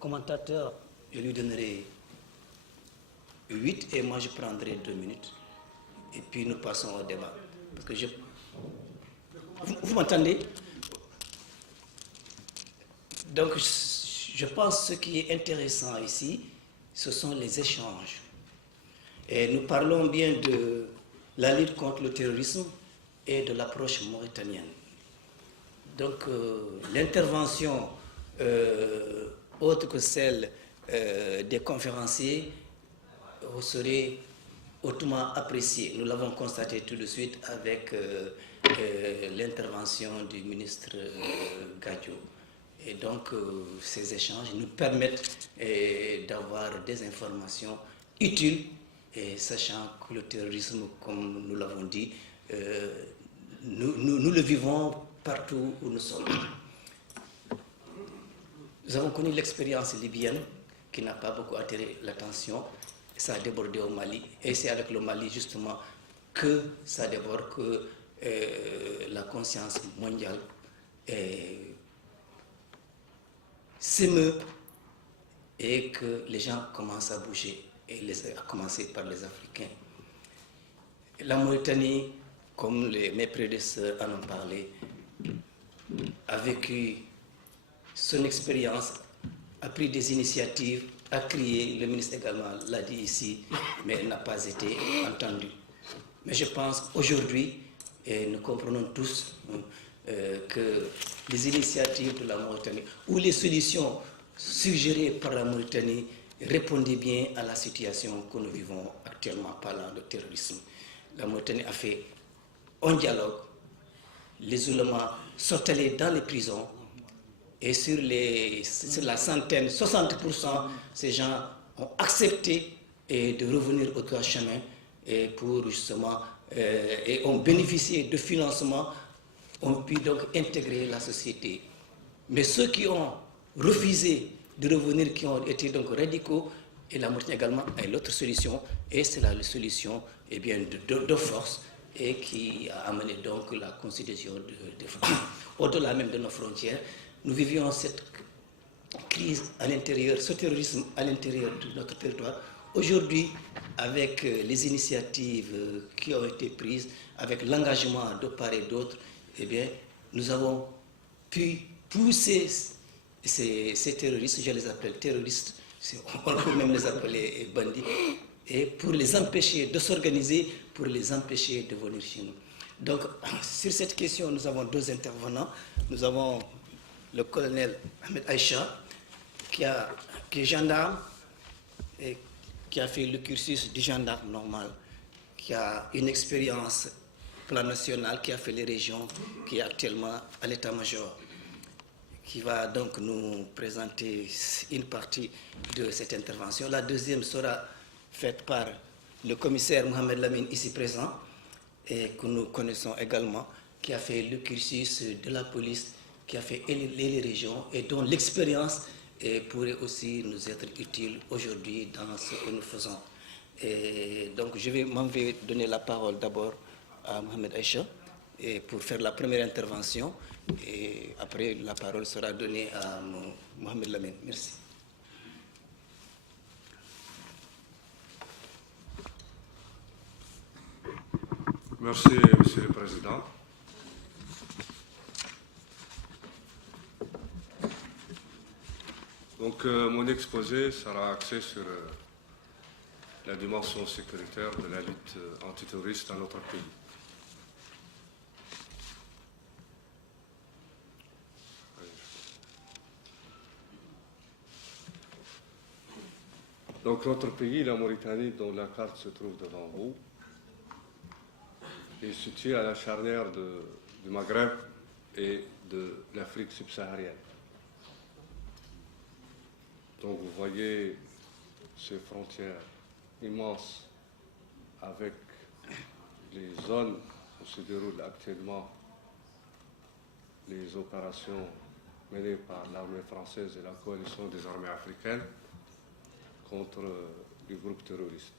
commentateur, je lui donnerai 8 et moi je prendrai 2 minutes. Et puis nous passons au débat. Parce que vous m'entendez? Donc je pense que ce qui est intéressant ici, ce sont les échanges. Et nous parlons bien de la lutte contre le terrorisme et de l'approche mauritanienne. Donc l'intervention autre que celle des conférenciers serait hautement appréciée. Nous l'avons constaté tout de suite avec l'intervention du ministre Gadjo. Et donc ces échanges nous permettent d'avoir des informations utiles, et sachant que le terrorisme, comme nous l'avons dit, nous le vivons partout où nous sommes. Nous avons connu l'expérience libyenne qui n'a pas beaucoup attiré l'attention. Ça a débordé au Mali. Et c'est avec le Mali justement que ça déborde, que la conscience mondiale s'émeut et que les gens commencent à bouger, et à commencer par les Africains. La Mauritanie, comme mes prédécesseurs en ont parlé, a vécu son expérience, a pris des initiatives, a crié, le ministre également l'a dit ici, mais elle n'a pas été entendue. Mais je pense aujourd'hui, et nous comprenons tous que les initiatives de la Mauritanie ou les solutions suggérées par la Mauritanie répondaient bien à la situation que nous vivons actuellement parlant de terrorisme. La Mauritanie a fait un dialogue, les oulémas sont allés dans les prisons, et sur la centaine, 60%, ces gens ont accepté de revenir au droit chemin et pour justement, et ont bénéficié de financement, ont pu donc intégrer la société. Mais ceux qui ont refusé de revenir, qui ont été donc radicaux, et la Mauritanie également a l'autre solution, et c'est la solution de force, et qui a amené donc la constitution de frontières. Au-delà même de nos frontières, nous vivions cette crise à l'intérieur, ce terrorisme à l'intérieur de notre territoire. Aujourd'hui, avec les initiatives qui ont été prises, avec l'engagement de part et d'autre, eh bien, nous avons pu pousser ces terroristes, je les appelle terroristes, on peut même les appeler bandits, et pour les empêcher de s'organiser, pour les empêcher de venir chez nous. Donc, sur cette question, nous avons 2 intervenants. Nous avons le colonel Ahmed Aïcha, qui est gendarme, et qui a fait le cursus du gendarme normal, qui a une expérience plan national, qui a fait les régions, qui est actuellement à l'état-major, qui va donc nous présenter une partie de cette intervention. La deuxième sera faite par le commissaire Mohamed Lamine, ici présent, et que nous connaissons également, qui a fait le cursus de la police, qui a fait les régions, et dont l'expérience pourrait aussi nous être utile aujourd'hui dans ce que nous faisons. Et donc je vais donner la parole d'abord à Mohamed Aïcha pour faire la première intervention, et après la parole sera donnée à Mohamed Lamine. Merci. Merci, Monsieur le Président. Donc, mon exposé sera axé sur la dimension sécuritaire de la lutte antiterroriste dans notre pays. Donc, notre pays, la Mauritanie, dont la carte se trouve devant vous, est situé à la charnière du Maghreb et de l'Afrique subsaharienne. Donc vous voyez ces frontières immenses avec les zones où se déroulent actuellement les opérations menées par l'armée française et la coalition des armées africaines contre les groupes terroristes.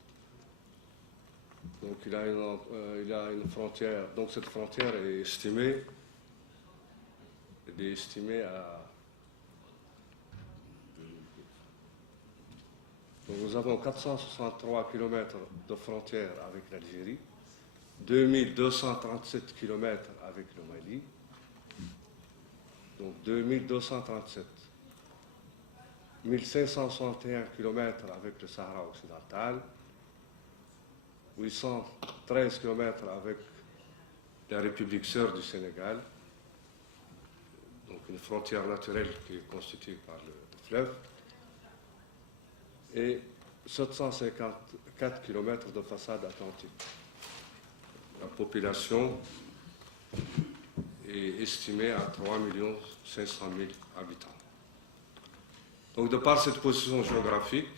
Donc il a une frontière, donc cette frontière est estimée à Donc, nous avons 463 km de frontières avec l'Algérie, 2237 km avec le Mali, donc 2237, 1561 km avec le Sahara occidental, 813 km avec la République sœur du Sénégal, donc une frontière naturelle qui est constituée par le fleuve, et 754 km de façade atlantique. La population est estimée à 3 500 000 habitants. Donc, de par cette position géographique,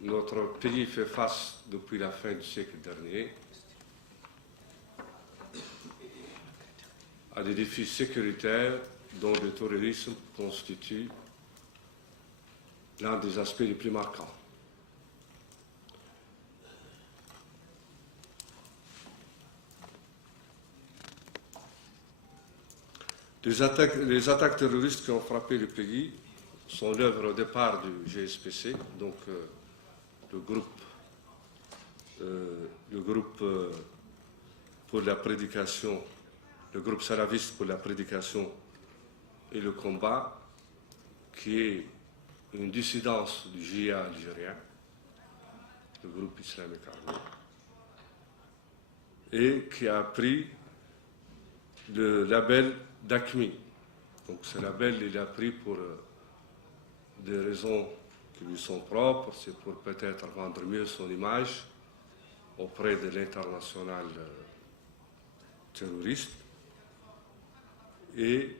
notre pays fait face, depuis la fin du siècle dernier, à des défis sécuritaires dont le terrorisme constitue l'un des aspects les plus marquants. Les attaques terroristes qui ont frappé le pays sont l'œuvre au départ du GSPC, donc le groupe pour la prédication, le groupe salafiste pour la prédication et le combat, qui est une dissidence du JA algérien, le groupe islamique armé, et qui a pris le label d'AQMI. Donc ce label, il a pris pour des raisons qui lui sont propres, c'est pour peut-être vendre mieux son image auprès de l'international terroriste et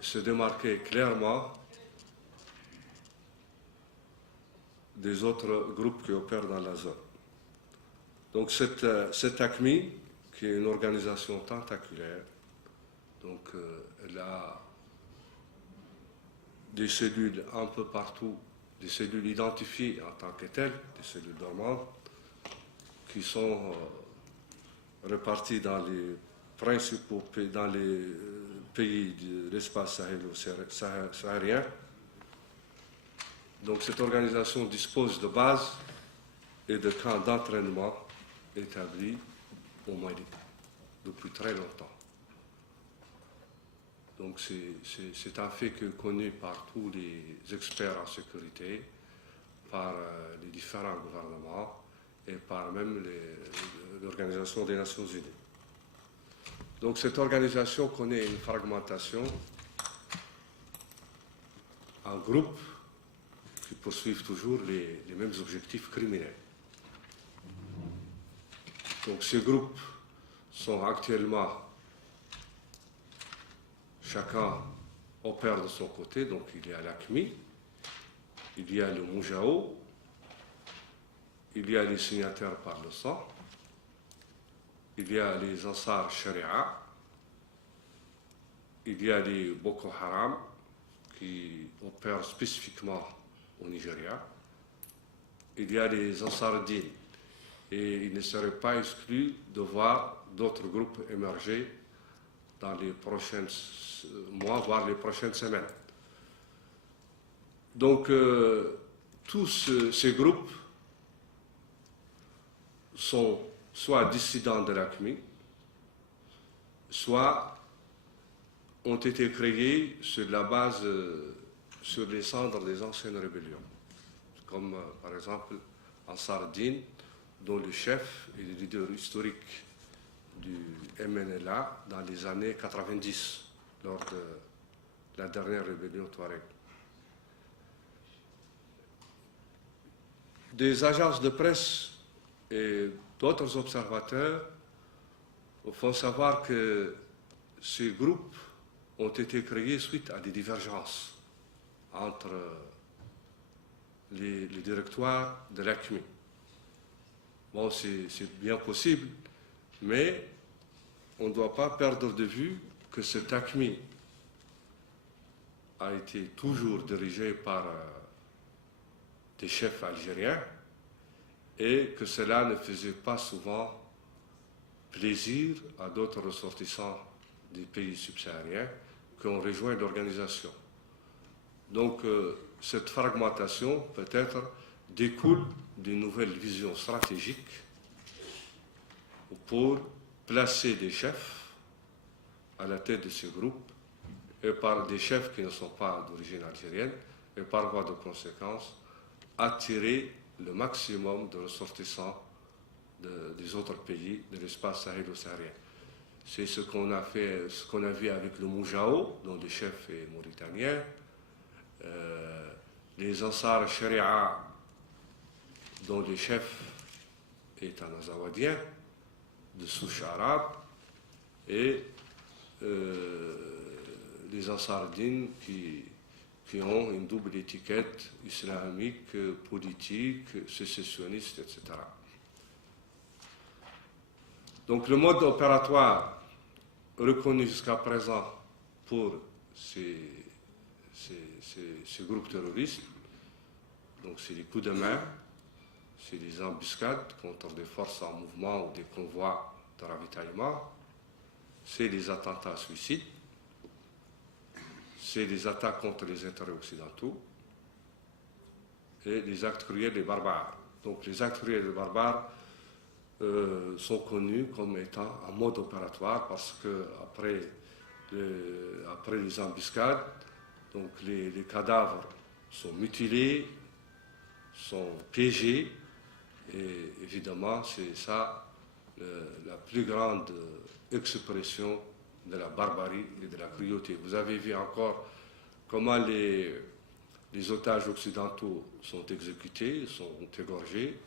se démarquer clairement des autres groupes qui opèrent dans la zone. Donc cette AQMI, qui est une organisation tentaculaire, donc elle a des cellules un peu partout, des cellules identifiées en tant que telles, des cellules dormantes, qui sont réparties dans les principaux pays, dans les pays de l'espace sahélo-sahárien. Donc cette organisation dispose de bases et de camps d'entraînement établis au Mali depuis très longtemps. Donc c'est un fait connu par tous les experts en sécurité, par les différents gouvernements et par même l'Organisation des Nations Unies. Donc cette organisation connaît une fragmentation en groupes qui poursuivent toujours les mêmes objectifs criminels. Donc ces groupes sont actuellement, chacun opère de son côté, donc il y a l'AQMI, il y a le Moujao, il y a les signataires par le sang, il y a les Ansar Sharia, il y a les Boko Haram qui opèrent spécifiquement au Nigeria, il y a les Ansar-Din, et il ne serait pas exclu de voir d'autres groupes émerger dans les prochains mois, voire les prochaines semaines. Donc, tous ces groupes sont soit dissidents de l'AQMI, soit ont été créés sur la base, sur les cendres des anciennes rébellions, comme par exemple Ansar Din, dont le chef est le leader historique du MNLA dans les années 90, lors de la dernière rébellion Touareg. Des agences de presse et d'autres observateurs font savoir que ces groupes ont été créés suite à des divergences entre les directoires de l'AQMI. Bon, c'est bien possible, mais on ne doit pas perdre de vue que cet AQMI a été toujours dirigé par des chefs algériens et que cela ne faisait pas souvent plaisir à d'autres ressortissants des pays subsahariens qui ont rejoint l'organisation. Donc cette fragmentation peut-être découle d'une nouvelle vision stratégique pour placer des chefs à la tête de ces groupes, et par des chefs qui ne sont pas d'origine algérienne, et par voie de conséquence, attirer le maximum de ressortissants des autres pays de l'espace sahélo-saharien. C'est ce qu'on a fait, ce qu'on a vu avec le Moujao, dont le chef est mauritanien, les Ansar Sharia, dont le chef est un azawadien de souche arabe, et les Ansardines qui ont une double étiquette islamique, politique, sécessionniste, etc. Donc le mode opératoire reconnu jusqu'à présent pour ces groupes terroristes, donc c'est les coups de main, c'est les embuscades contre des forces en mouvement ou des convois de ravitaillement, c'est les attentats suicides, c'est les attaques contre les intérêts occidentaux et les actes cruels des barbares. Donc les actes cruels des barbares sont connus comme étant un mode opératoire parce que après les embuscades, donc les cadavres sont mutilés, sont piégés, et évidemment c'est ça la plus grande expression de la barbarie et de la cruauté. Vous avez vu encore comment les otages occidentaux sont exécutés, sont égorgés.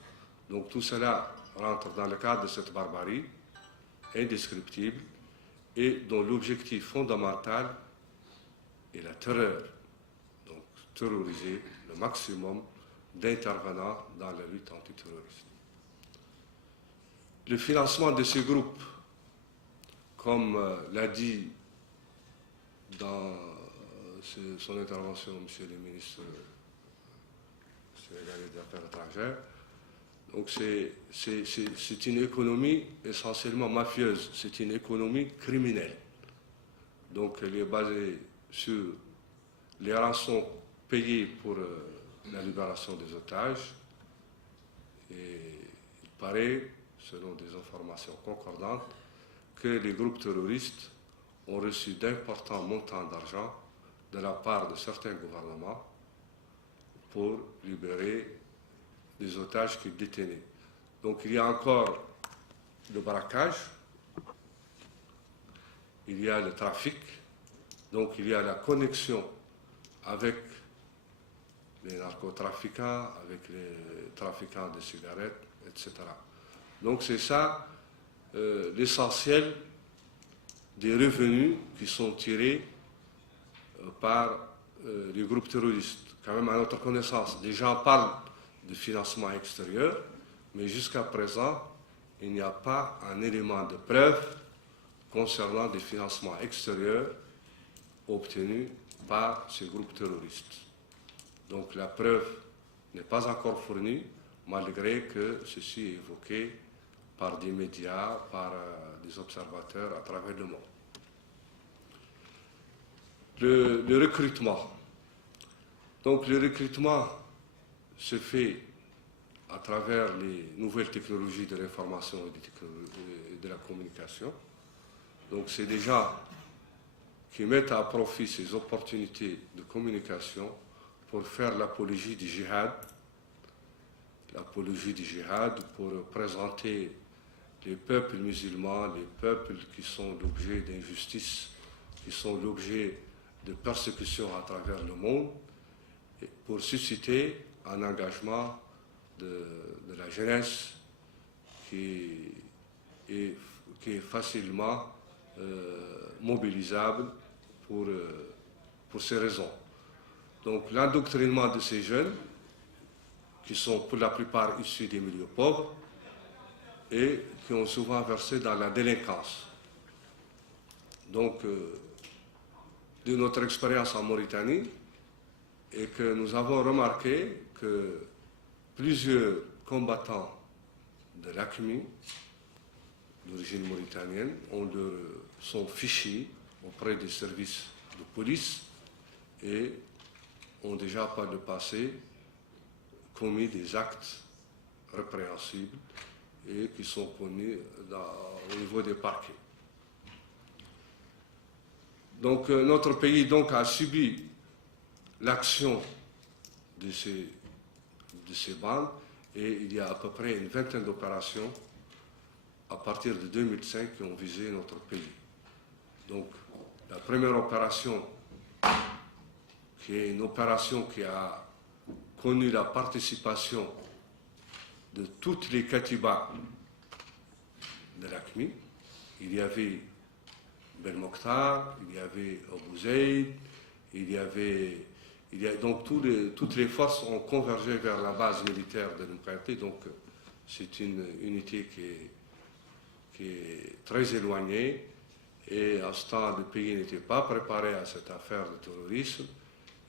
Donc tout cela rentre dans le cadre de cette barbarie indescriptible et dont l'objectif fondamental est la terreur. Donc terroriser le maximum d'intervenants dans la lutte antiterroriste. Le financement de ces groupes, comme l'a dit dans son intervention M. le ministre sénégalais des Affaires étrangères, donc c'est une économie essentiellement mafieuse, c'est une économie criminelle. Donc elle est basée sur les rançons payées pour la libération des otages, et il paraît, selon des informations concordantes, que les groupes terroristes ont reçu d'importants montants d'argent de la part de certains gouvernements pour libérer des otages qu'ils détenaient. Donc il y a encore le braquage, il y a le trafic, donc il y a la connexion avec les narcotrafiquants, avec les trafiquants de cigarettes, etc. Donc c'est ça l'essentiel des revenus qui sont tirés par les groupes terroristes. Quand même, à notre connaissance, les gens parlent de financement extérieur, mais jusqu'à présent, il n'y a pas un élément de preuve concernant des financements extérieurs obtenus par ces groupes terroristes. Donc la preuve n'est pas encore fournie, malgré que ceci est évoqué par des médias, par des observateurs à travers le monde. Le recrutement. Donc le recrutement se fait à travers les nouvelles technologies de l'information et de la communication. Donc c'est des gens qui mettent à profit ces opportunités de communication pour faire l'apologie du djihad, pour présenter les peuples musulmans, les peuples qui sont l'objet d'injustice, qui sont l'objet de persécutions à travers le monde, et pour susciter un engagement de la jeunesse qui est facilement mobilisable pour ces raisons. Donc l'endoctrinement de ces jeunes, qui sont pour la plupart issus des milieux pauvres et qui ont souvent versé dans la délinquance. Donc, de notre expérience en Mauritanie, et que nous avons remarqué que plusieurs combattants de l'AQMI, d'origine mauritanienne, sont fichés auprès des services de police et ont déjà par le passé commis des actes répréhensibles et qui sont connus au niveau des parquets. Donc notre pays donc, a subi l'action de ces bandes et il y a à peu près une vingtaine d'opérations à partir de 2005 qui ont visé notre pays. Donc la première opération, qui est une opération qui a connu la participation de toutes les katibas de l'AQMI. Il y avait Ben Mokhtar, il y avait Abu Zaid, donc toutes les forces ont convergé vers la base militaire de l'Ukraine. Donc c'est une unité qui est très éloignée et à ce temps le pays n'était pas préparé à cette affaire de terrorisme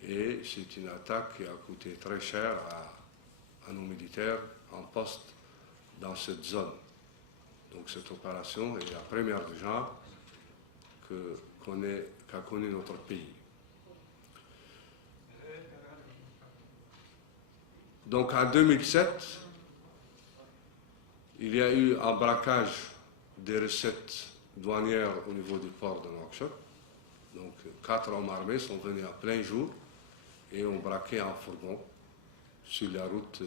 et c'est une attaque qui a coûté très cher à nos militaires en poste dans cette zone. Donc cette opération est la première du genre qu'a connu notre pays. Donc en 2007, il y a eu un braquage des recettes douanières au niveau du port de Nouakchott. Donc 4 hommes armés sont venus en plein jour et ont braqué un fourgon sur la route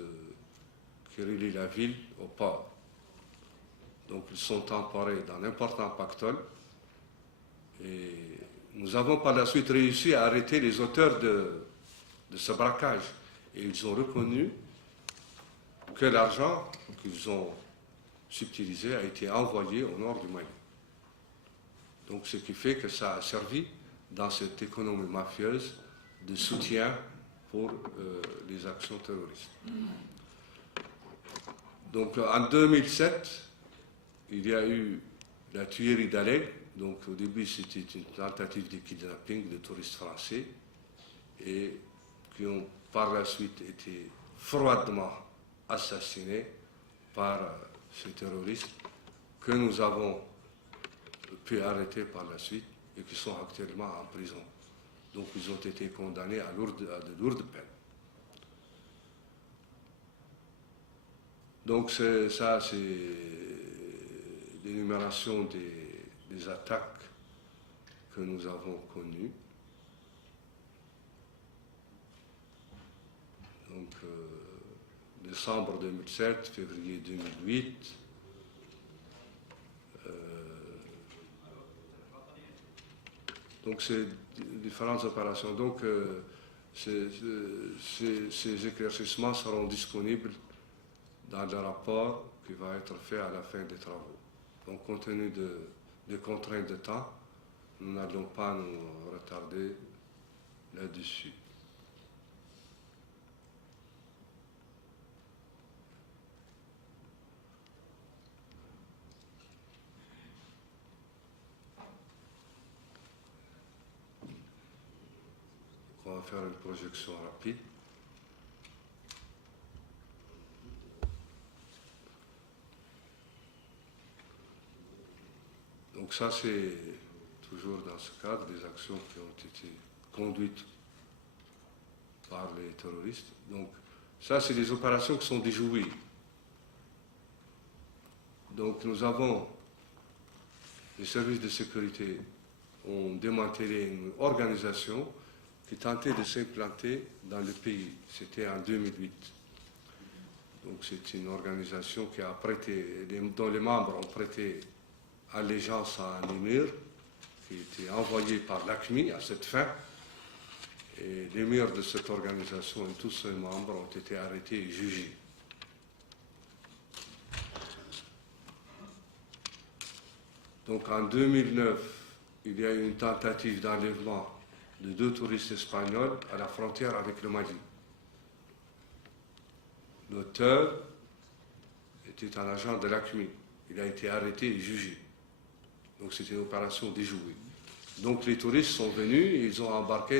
qui relie la ville au port. Donc ils sont emparés d'un important pactole et nous avons par la suite réussi à arrêter les auteurs de ce braquage et ils ont reconnu que l'argent qu'ils ont subtilisé a été envoyé au nord du Mali. Donc ce qui fait que ça a servi dans cette économie mafieuse de soutien pour les actions terroristes. Donc en 2007, il y a eu la tuerie d'Alep. Donc au début, c'était une tentative de kidnapping de touristes français et qui ont par la suite été froidement assassinés par ces terroristes que nous avons pu arrêter par la suite et qui sont actuellement en prison. Donc ils ont été condamnés à de lourdes peines. Donc ça, c'est l'énumération des attaques que nous avons connues. Donc décembre 2007, février 2008. Donc c'est différentes opérations. Donc ces éclaircissements seront disponibles dans le rapport qui va être fait à la fin des travaux. Donc compte tenu des contraintes de temps, nous n'allons pas nous retarder là-dessus. On va faire une projection rapide. Donc ça, c'est toujours dans ce cadre des actions qui ont été conduites par les terroristes. Donc ça, c'est des opérations qui sont déjouées. Donc nous avons, les services de sécurité ont démantelé une organisation qui tentait de s'implanter dans le pays. C'était en 2008. Donc c'est une organisation qui a prêté, dont les membres ont prêté allégeance à un émir qui était envoyé par l'AQMI à cette fin. Et l'émir de cette organisation et tous ses membres ont été arrêtés et jugés. Donc en 2009, il y a eu une tentative d'enlèvement de 2 touristes espagnols à la frontière avec le Mali. L'auteur était un agent de l'AQMI. Il a été arrêté et jugé. Donc c'était une opération déjouée. Donc les touristes sont venus et ils ont embarqué dans